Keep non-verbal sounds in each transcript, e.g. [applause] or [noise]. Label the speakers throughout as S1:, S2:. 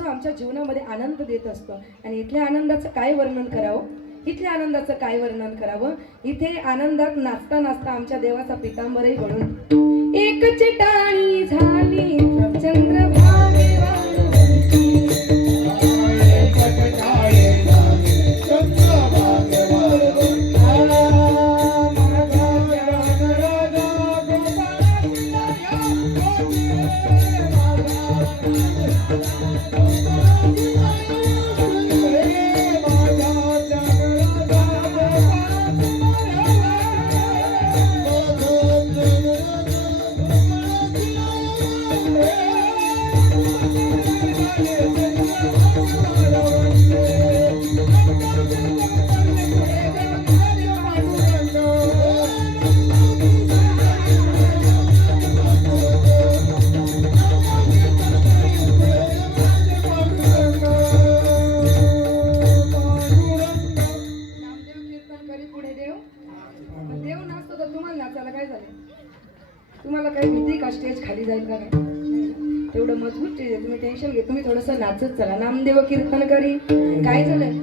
S1: उत्सव आमच्या जीवनामध्ये आनंद देत असतो. आणि इथल्या आनंदाचं काय वर्णन करावं? इथल्या आनंदाचं काय वर्णन करावं? इथे आनंदात नाचता नाचता आमच्या देवाचा पितांबरही घडून एक चिटाणी झाली चंद्र नाचत चला. नामदेव कीर्तन करी. काय झालं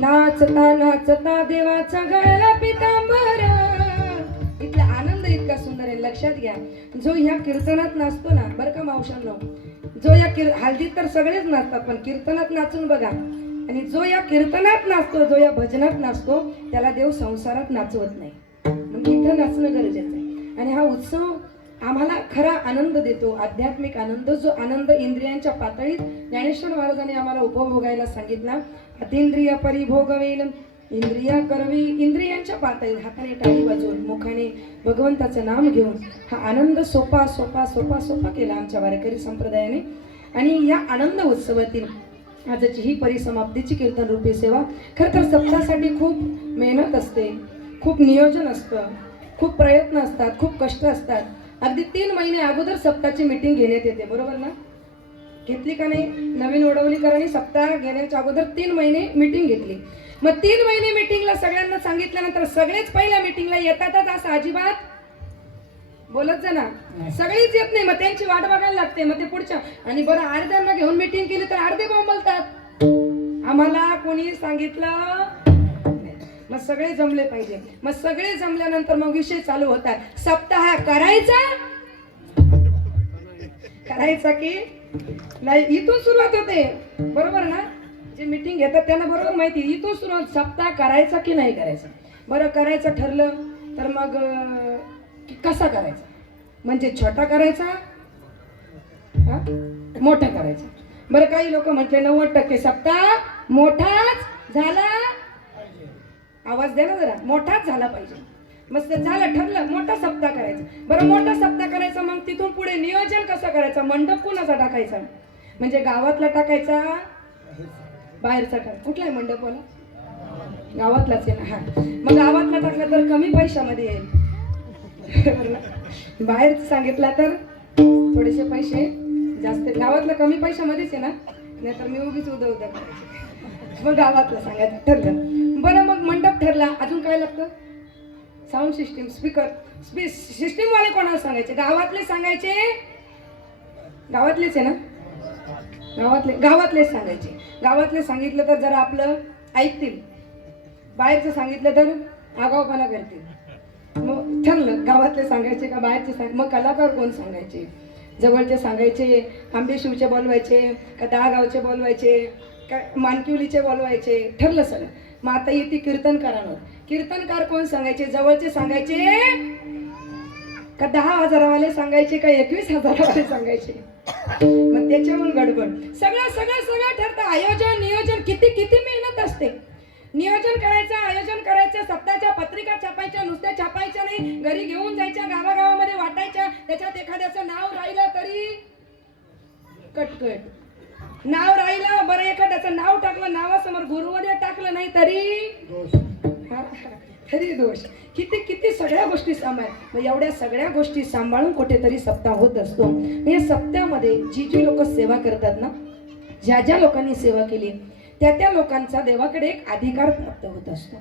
S1: नाचता नाचता देवाचा गळा पितांबर. इथला आनंद इतका सुंदर आहे. लक्षात घ्या. जो ह्या कीर्तनात नाचतो ना बरं का मावशांनो जो या कीर हल्दीत तर सगळेच नाचतात पण कीर्तनात नाचून बघा. आणि जो या कीर्तनात नाचतो जो या भजनात नाचतो त्याला देव संसारात नाचवत नाही. म्हणजे इथं नाचणं गरजेचं आहे. आणि हा उत्सव आम्हाला खरा आनंद देतो. आध्यात्मिक आनंद जो आनंद इंद्रियांच्या पातळीत ज्ञानेश्वर महाराजांनी आम्हाला उपभोगायला सांगितला. अतिंद्रिय परिभोगवेल इंद्रिया करवी इंद्रियांच्या पातळीत हाताने टाळी वाजवून मुखाने भगवंताचं नाम घेऊन हा आनंद सोपा सोपा सोपा सोपा केला आमच्या वारकरी संप्रदायाने. आणि या आनंद उत्सवातील आजची ही परिसमाप्तीची कीर्तन रूपी सेवा खरं तर सप्तासाठी खूप मेहनत असते खूप नियोजन असतं खूप प्रयत्न असतात खूप कष्ट असतात. अगदी तीन महिने अगोदर सप्ताची मीटिंग घेण्यात येते बरोबर ना? घेतली का नाही? नवीन वडवलीकरांनी सप्ताह घेण्याच्या अगोदर तीन महिने मीटिंग घेतली. मग तीन महिने मीटिंगला सगळ्यांना सांगितल्यानंतर सगळेच पहिल्या मीटिंगला येतातच असं अजिबात बोलत जा ना. सगळीच येत नाही. मग त्यांची वाट बघायला लागते. मग ते पुढच्या आणि बरं अर्ध्यांना घेऊन मीटिंग केली तर अर्धे बोंबलतात आम्हाला कोणी सांगितलं. मग सगळे जमले पाहिजे. मग सगळे जमल्यानंतर मग विषय चालू होतात. सप्ताह करायचा? करायचा की? नाही इथून सुरुवात होते. बरोबर ना? जे मीटिंग घेतात त्यांना बरोबर माहिती. इथून सुरुवात सप्ताह करायचा की नाही करायचा? बरं करायचं ठरलं तर मग कसा करायचा? म्हणजे छोटा करायचा हा? मोठा करायचा. बरं काही लोक म्हटले नव्वद टक्के सप्ताह मोठाच झाला आवाज द्या ना जरा. मोठाच झाला पाहिजे. मस्त झालं ठरलं मोठा सप्ताह करायचा. बरं मोठा सप्ताह करायचा मग तिथून पुढे नियोजन कसं करायचं? मंडप कुणाचा टाकायचा? म्हणजे गावातला टाकायचा? बाहेरचा टाक कुठला आहे मंडप वाला गावातलाच आहे ना हा. मग गावातला टाकला तर कमी पैशामध्ये येईल. [laughs] बाहेर सांगितला तर थोडेसे पैसे जास्त गावातला कमी पैशामध्येच आहे ना? नाहीतर मी उगीच उद्या उद्या मग गावातलं सांगायचं ठरलं. बरं मग मंडप ठरला. अजून काय लागतं? साऊंड सिस्टीम स्पीकर स्पी सिस्टीमवाले कोणाला सांगायचे? गावातले सांगायचे? गावातलेच आहे ना? गावातले गावातलेच सांगायचे. गावातले सांगितलं तर जरा आपलं ऐकतील. बाहेरचं सांगितलं तर आगावपणा करतील. मग ठरलं गावातले सांगायचे का बाहेरचे सांग मग कलाकार कोण सांगायचे? जवळचे सांगायचे आंबेशिवचे बोलवायचे का दहागावचे बोलवायचे का मानकिवलीचे बोलवायचे? ठरलं सगळं. मग आता येते कीर्तन कीर्तनकारांवर. कीर्तनकार कोण सांगायचे? जवळचे सांगायचे? का दहा हजारावाले सांगायचे का एकवीस हजारावाले सांगायचे? मग त्याच्याहून गडबड. सगळं सगळं सगळं ठरतं. आयोजन नियोजन. किती किती मेहनत असते. नियोजन करायचं आयोजन करायचं. सत्ताच्या पत्रिका छापायच्या नुसत्या छापायच्या नाही. घरी घेऊन जायच्या गावागावामध्ये वाटायच्या. त्याच्यात एखाद्याचं नाव राहिलं तरी कटकट नाव राहिलं बरं एखाद्याचं नाव टाकलं नावासमोर गुरुवारी टाकलं नाही तरी तरी दोष. किती किती सगळ्या गोष्टी सांभाळ. मग एवढ्या सगळ्या गोष्टी सांभाळून कुठेतरी सप्ताह होत असतो. या सप्त्यामध्ये जी जी लोक सेवा करतात ना ज्या ज्या लोकांनी सेवा केली त्या त्या लोकांचा देवाकडे एक अधिकार प्राप्त होत असतो.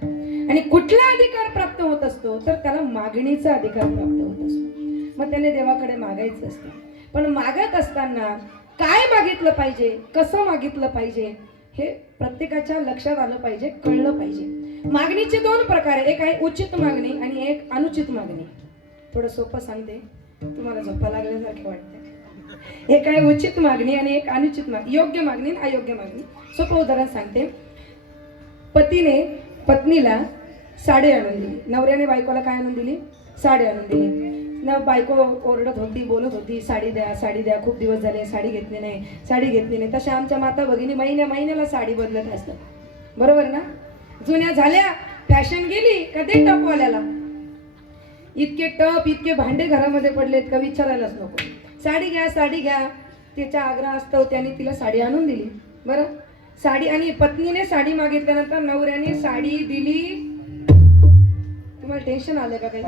S1: आणि कुठला अधिकार प्राप्त होत असतो तर त्याला मागणीचा अधिकार प्राप्त होत असतो. मग त्याने देवाकडे मागायचं असतं. पण मागत असताना काय मागितलं पाहिजे कसं मागितलं पाहिजे हे प्रत्येकाच्या लक्षात आलं पाहिजे कळलं पाहिजे. मागणीचे दोन प्रकार एक आहे उचित मागणी आणि एक अनुचित मागणी. थोडं सोपं सांगते. तुम्हाला झोपा लागल्यासारखे वाटते एक आहे उचित मागणी आणि एक अनुचित मागणी. योग्य मागणी आणि अयोग्य मागणी. सोपं उदाहरण सांगते. पतीने पत्नीला साडी आणून दिली. नवऱ्याने बायकोला काय आणून दिली? साडी आणून दिली. न बायको ओरडत होती बोलत होती साडी द्या साडी द्या खूप दिवस झाले साडी घेतली नाही साडी घेतली नाही. तशा आमच्या माता भगिनी महिन्या महिन्याला साडी बदलत असतात. बरोबर ना? जुन्या झाल्या फॅशन गेली का ते टपवाल्याला इतके टप इतके भांडे घरामध्ये पडलेत का विचारायलाच नको. साडी घ्या साडी घ्या. तिचा आग्रह असतो त्याने तिला साडी आणून दिली. बरं? साडी आणि पत्नीने साडी मागितल्यानंतर नवऱ्याने साडी दिली. तुम्हाला टेन्शन आलं का काही?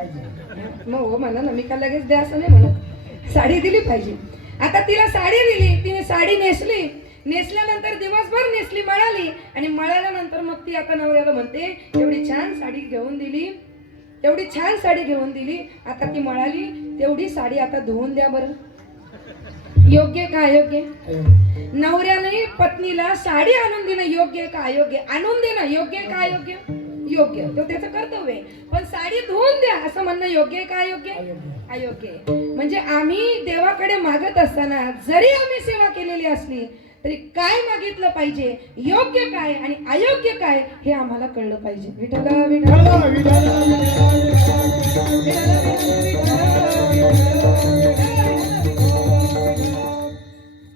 S1: मग हो म्हणा ना मी का लगेच द्या असं नाही म्हणत. साडी दिली पाहिजे. आता तिला साडी दिली तिने साडी नेसली. नेसल्यानंतर दिवसभर नेसली मळाली. आणि मळाल्यानंतर मग ती आता नवऱ्याला म्हणते एवढी छान साडी घेऊन दिली. तेवढी छान साडी घेऊन दिली. आता ती मळाली. तेवढी साडी आता धुवून द्या बरं. योग्य का अयोग्य? नवऱ्याने पत्नीला साडी आणून देणं योग्य का अयोग्य? आणून देणं योग्य का अयोग्य? योग्य. तो त्याचं कर्तव्य आहे. पण साडी धुवून द्या असं म्हणणं योग्य का अयोग्य? अयोग्य. म्हणजे आम्ही देवाकडे मागत असताना जरी आम्ही सेवा केलेली असली तरी काय मागितलं पाहिजे? योग्य काय आणि अयोग्य काय हे आम्हाला कळलं पाहिजे. विठला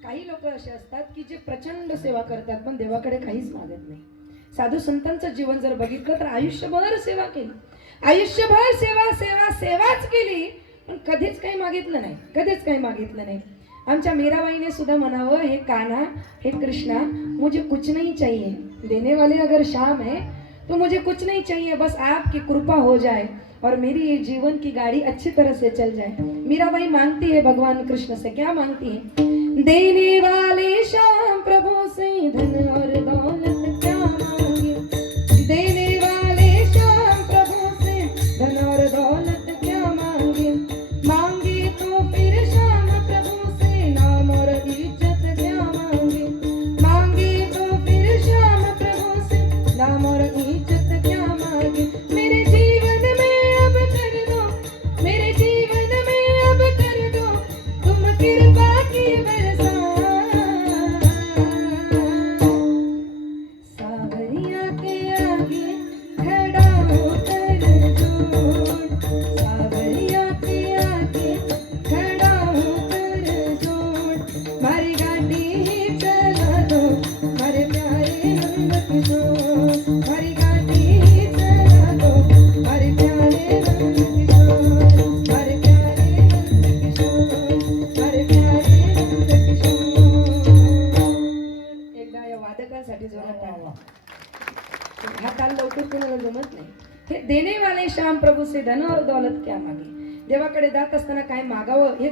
S1: काही लोक असे असतात की जे प्रचंड सेवा करतात पण देवाकडे काहीच मागत नाही. साधू संतांचं जीवन जर बघितलं तर आयुष्यभर सेवा केली. आयुष्यभर सेवा सेवा सेवाच केली पण कधीच काही मागितलं नाही. कधीच काही मागितलं नाही. आमच्या मीराबाईने सुद्धा म्हणावं हे कान्हा हे कृष्णा मुझे कुछ नहीं चाहिए. देने वाले अगर शाम है तो मुझे कुछ नहीं चाहिए. बस आपकी कृपा हो जाए और मेरी ये जीवन की गाड़ी अच्छी तरह से चल जाए. मीराबाई मांगती है भगवान कृष्ण से। क्या मांगती है? देने वाले श्याम प्रभु से धन और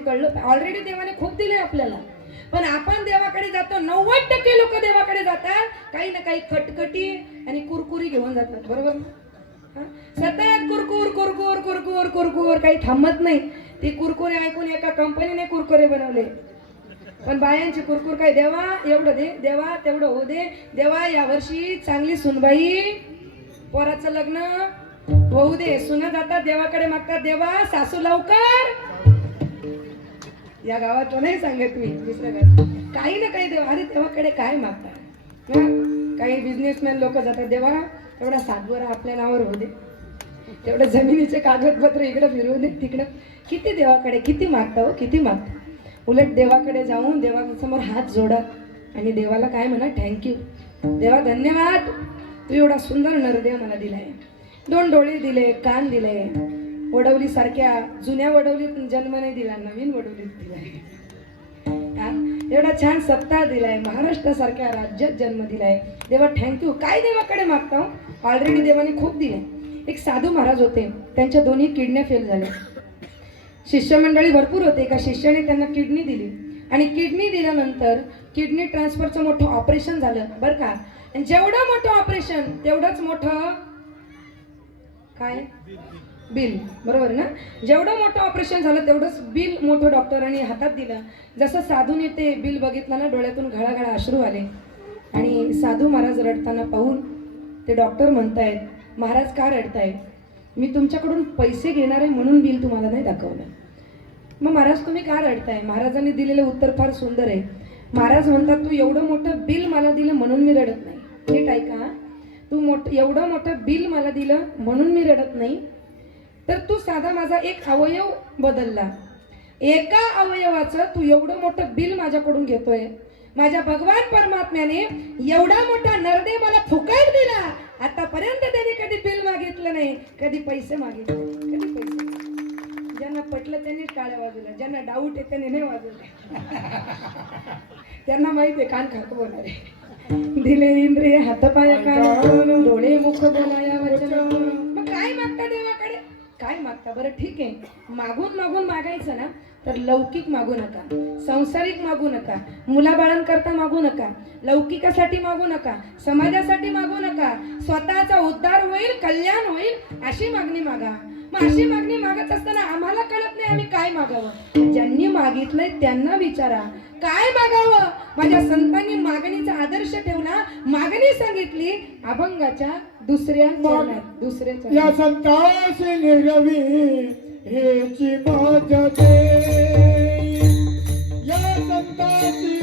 S1: कळलं. ऑलरेडी देवाने खूप दिले आपल्याला. पण आपण देवाकडे जातो नव्वद टक्के लोक देवाकडे जातात. काही ना काही खटखटी आणि कुरकुरी घेऊन जातात. बरोबर? सतत कुरकुर कुरकुर कुरकुर कुरकुर. काही थांबत नाही. ती कुरकुरे ऐकून एका कंपनीने कुरकुरे बनवले. पण बायांची कुरकुर काय? देवा एवढं दे. देवा तेवढं होऊ दे. देवा यावर्षी चांगली सुनबाई. पोराचं लग्न होऊ दे. सुना जातात देवाकडे मागतात. देवा सासू लवकर या गावात नाही सांगत मी दुसऱ्या गावात काही ना काही देवा अरे देवाकडे काय मागतात काही बिझनेसमॅन लोक जातात देवा तेवढा सातवरा आपल्या नावावर होऊ दे. तेवढं जमिनीचे कागदपत्र इकडं फिरवू दे तिकडं. किती देवाकडे किती मागता हो किती मागता? उलट देवाकडे जाऊन देवासमोर हात जोडा आणि देवाला काय म्हणा थँक्यू देवा धन्यवाद. तू एवढा सुंदर नरदेव मला दिलाय. दोन डोळे दिले कान दिले. वडवली सारख्या जुन्या वडवलीत जन्म नाही दिला नवीन वडवलीत दिलाय एवढा छान सत्ता दिलाय महाराष्ट्रासारख्या राज्यात जन्म दिलाय. देवा थँक्यू काय देवाकडे मागता हो? ऑलरेडी देवाने खूप दिले. एक साधू महाराज होते. त्यांच्या दोन्ही किडन्या फेल झाल्या. शिष्यमंडळी भरपूर होते. एका शिष्याने त्यांना किडनी दिली. आणि किडनी दिल्यानंतर किडनी ट्रान्सफरचं मोठं ऑपरेशन झालं. बरं का? आणि जेवढं मोठं ऑपरेशन तेवढंच मोठं काय? बिल बरोबर ना? जेवढं मोठं ऑपरेशन झालं तेवढंच बिल मोठं डॉक्टरांनी हातात दिलं. जसं साधूने ते बिल बघितलं ना डोळ्यातून घळाघळा अश्रू आले. आणि साधू महाराज रडताना पाहून ते डॉक्टर म्हणतायत महाराज का रडतायत? मी तुमच्याकडून पैसे घेणार आहे म्हणून बिल तुम्हाला नाही दाखवलं. मग महाराज तुम्ही का रडताय? महाराजांनी दिलेलं उत्तर फार सुंदर आहे. महाराज म्हणतात तू एवढं मोठं बिल मला दिलं म्हणून मी रडत नाही. नीट ऐका तू मोठ एवढं मोठं बिल मला दिलं म्हणून मी रडत नाही. तर तू साधा माझा एक अवयव बदलला. एका अवयवाचं तू एवढं मोठं बिल माझ्याकडून घेतोय. माझ्या भगवान परमात्म्याने एवढा मोठा नरदे मला फुकट दिला. आतापर्यंत त्याने कधी बिल मागितलं नाही कधी पैसे मागितले कधी पैसे ज्यांना पटलं त्यांनी टाळ्या वाजवल्या ज्यांना डाऊट आहे त्यांनी नाही वाजवल्या त्यांना माहीत आहे कान खात बोलणारे दिले इंद्रिय हातपाया कान डोळे मुख बोलाया वचन. मग काय मागता देवा? काय मागता? बरं ठीक आहे. मागून मागून मागायचं ना तर लौकिक मागू नका. संसारिक मागू नका. मुलाबाळांकरता मागू नका. लौकिकासाठी मागू नका. समाजासाठी मागू नका. स्वतःचा उद्धार होईल कल्याण होईल अशी मागणी मागा. मग अशी मागणी मागत असताना आम्हाला कळत नाही आम्ही काय मागावं. ज्यांनी मागितलंय त्यांना विचारा. काय मागावं माझ्या संतांनी मागणीचा आदर्श ठेवला मागणी सांगितली अभंगाच्या दुसऱ्या चरणात दुसऱ्या चरणात.
S2: या संताशी निरवी हेची माझ्या देई या संताशी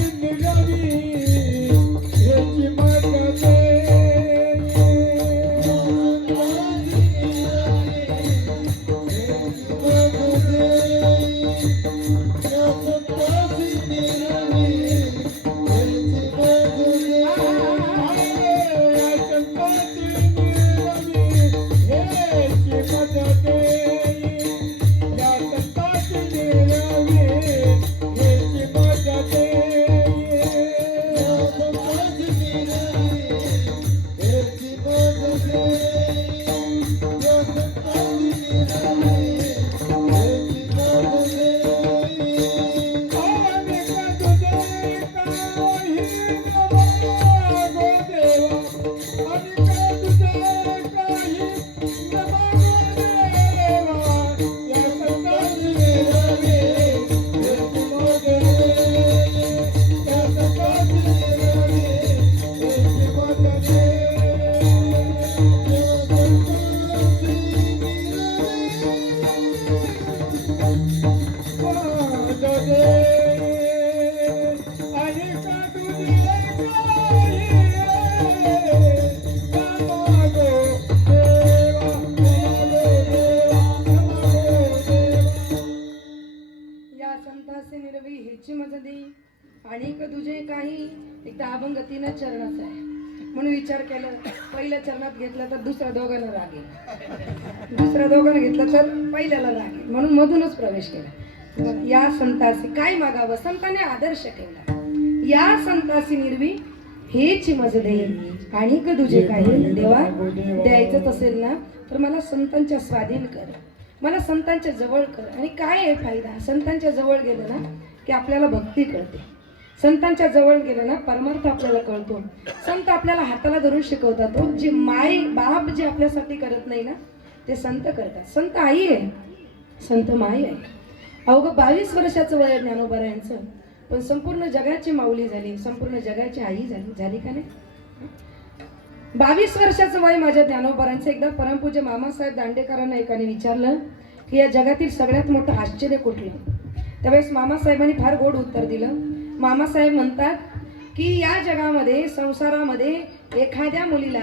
S1: देई आणि क तुझे काही एकदा अभंग तीनच चरणाचा आहे. म्हणून विचार केला पहिल्या चरणात घेतलं तर दुसऱ्या दोघांना रागेल दुसऱ्या दोघांना घेतलं तर पहिल्याला रागेल म्हणून मधूनच प्रवेश केला. या संतासी काय मागावं? संतांनी आदर्श ठेवला या संतासी निर्वी हेची मज देई आणि क तुझे काही देवा द्यायचं असेल ना तर मला संतांच्या स्वाधीन कर. मला संतांच्या जवळ कर. आणि काय आहे फायदा? संतांच्या जवळ गेलं ना की आपल्याला भक्ती कळते. संतांच्या जवळ गेलं ना परमार्थ आपल्याला कळतो. संत आपल्याला हाताला धरून शिकवतात. तो जे माय बाप जे आपल्यासाठी करत नाही ना ते संत करतात. संत आई आहे. संत माई आहे. अवघं बावीस वर्षाचं वय ज्ञानोबा यांचं पण संपूर्ण जगाची माऊली झाली. संपूर्ण जगाची आई झाली. झाली का नाही? बावीस वर्षाचं वय माझ्या ज्ञानोबारांचं एकदा परमपूज्य मामासाहेब दांडेकरांना एकाने विचारलं की या जगातील सगळ्यात मोठं आश्चर्य कुठलं? त्यावेळेस मामासाहेबांनी फार गोड उत्तर दिलं. मामासाहेब म्हणतात की या जगामध्ये संसारामध्ये एखाद्या मुलीला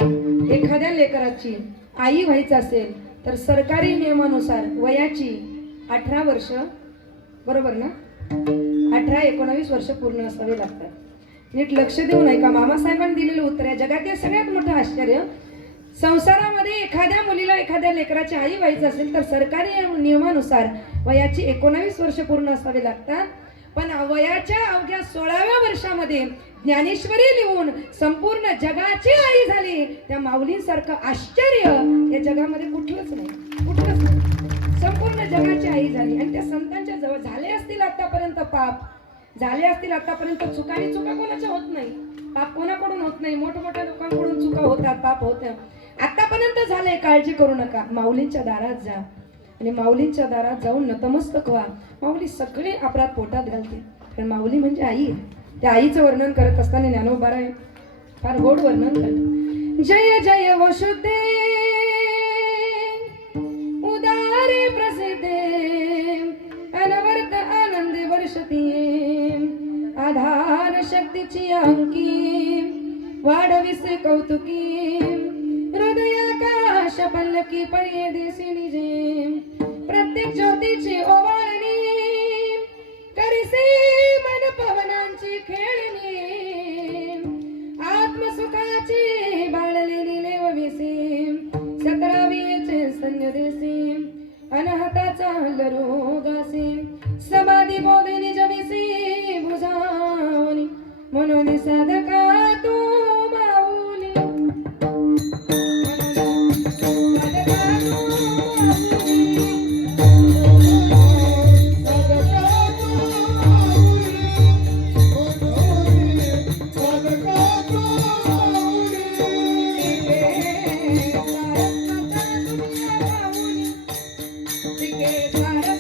S1: एखाद्या लेकराची आई व्हायचं असेल तर सरकारी नियमानुसार वयाची अठरा वर्ष बरोबर ना? अठरा एकोणावीस वर्ष पूर्ण असावे लागतात. नीट लक्ष देऊन ऐका का मामासाहेबांनी दिलेलं उत्तर आहे. जगातील सगळ्यात मोठं आश्चर्य संसारामध्ये एखाद्या मुलीला एखाद्या लेकराची आई व्हायचं असेल तर सरकारी नियमानुसार वयाची एकोणावीस वर्ष पूर्ण असावी लागतात. पण वयाच्या अवघ्या सोळाव्या वर्षामध्ये ज्ञानेश्वरी लिहून संपूर्ण जगाची आई झाली. त्या माऊलींसारखं आश्चर्य या जगामध्ये कुठलंच नाही. कुठलंच नाही. संपूर्ण जगाची आई झाली आणि त्या संतांच्या जवळ झाले असतील आतापर्यंत पाप. झाले असतील आतापर्यंत चुका आणि चुका कोणाच्या होत नाही. पाप कोणाकडून होत नाही? मोठमोठ्या लोकांकडून चुका होतात पाप होतं. आतापर्यंत झालंय काळजी करू नका. माऊलींच्या दारात जा. आणि माऊलींच्या दारात जाऊन नतमस्तक व्हा. माऊली सगळे अपराध पोटात घालते कारण माऊली म्हणजे आई. त्या आईचं वर्णन करत असताना ज्ञानोबारा आहे फार गोड वर्णन करत जय जय वसुदे उदारे प्रसिद्धे अनवर्त आनंद वर्षती आधार शक्तीची अंकी वाढविसे कौतुकी पल्लकी पळये देसी निजे. प्रत्येक ज्योतीची ओवाळणी. करिसे मन पवनांची खेळणी. आत्मसुखाची बाळलेली लेवविसे. सतरावीचे सन्य देसे अनहताचा लरोगासे समाधी बोधिनी जविसी बुजावनी म्हणून साधका
S2: Thank you.